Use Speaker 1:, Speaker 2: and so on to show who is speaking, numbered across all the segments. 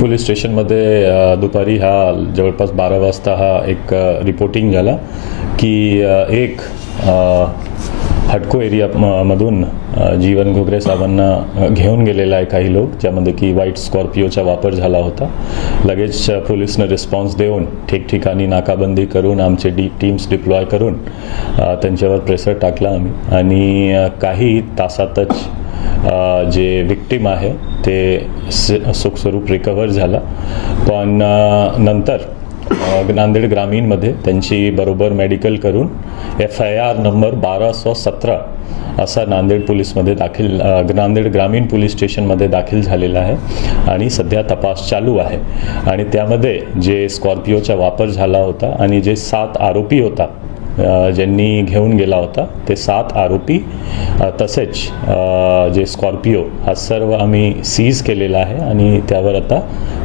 Speaker 1: Police स्टेशनमध्ये दुपारी हा जवळपास बारा वाजता हा एक रिपोर्टिंग झाला की एक हटको एरिया म- मधून जीवन घुगरे साहेबांना घेऊन गेलेला आहे काही लोक ज्यामध्ये की व्हाईट स्कॉर्पिओचा वापर झाला होता. लगेच पोलिसनं रिस्पॉन्स देऊन ठिकठिकाणी नाकाबंदी करून आमचे डी टीम्स डिप्लॉय करून त्यांच्यावर प्रेशर टाकला आम्ही. आणि काही तासातच जे विक्टीम आहे ते स- सुखस्वरूप रिकवर झाला. पण नंतर नांदेड ग्रामीणमध्ये त्यांची बरोबर मेडिकल करून एफ आय आर नंबर बारा सो सतरा असा नांदेड पोलीसमध्ये दाखल नांदेड ग्रामीण पोलीस स्टेशनमध्ये दाखल झालेला आहे आणि सध्या तपास चालू आहे. आणि त्यामध्ये जे स्कॉर्पिओचा वापर झाला होता आणि जे सात आरोपी होता ज्यांनी घेऊन गेला होता ते सात आरोपी तसेच जे स्कॉर्पिओ हा सर्व आम्ही सीज केलेला आहे आणि त्यावर आता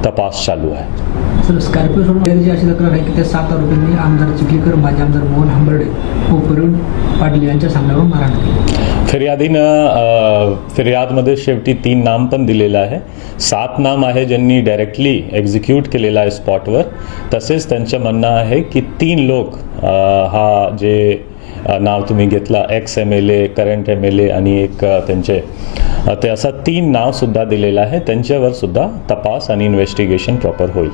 Speaker 1: तपास चालू आहे.
Speaker 2: सर स्कॉर्पिओ सोडून त्यांची अशी तक्रार आहे की त्या सात आरोपींनी आमदार चिखलीकर माजी आमदार मोहन हंबर्डे व प्रवीण पाटील यांच्या सामन्यावर मारहाण केली.
Speaker 1: फिर्यादीनं फिर्यादमध्ये शेवटी तीन नाम पण दिलेलं आहे. सात नाम आहे ज्यांनी डायरेक्टली एक्झिक्यूट केलेलं आहे स्पॉटवर तसेच त्यांचं म्हणणं आहे की तीन लोक हा जे नाव तुम्ही घेतला ex M L A current M L A आणि एक त्यांचे ते असं तीन नाव सुद्धा दिलेलं आहे. त्यांच्यावर सुद्धा तपास आणि इन्व्हेस्टिगेशन प्रॉपर होईल.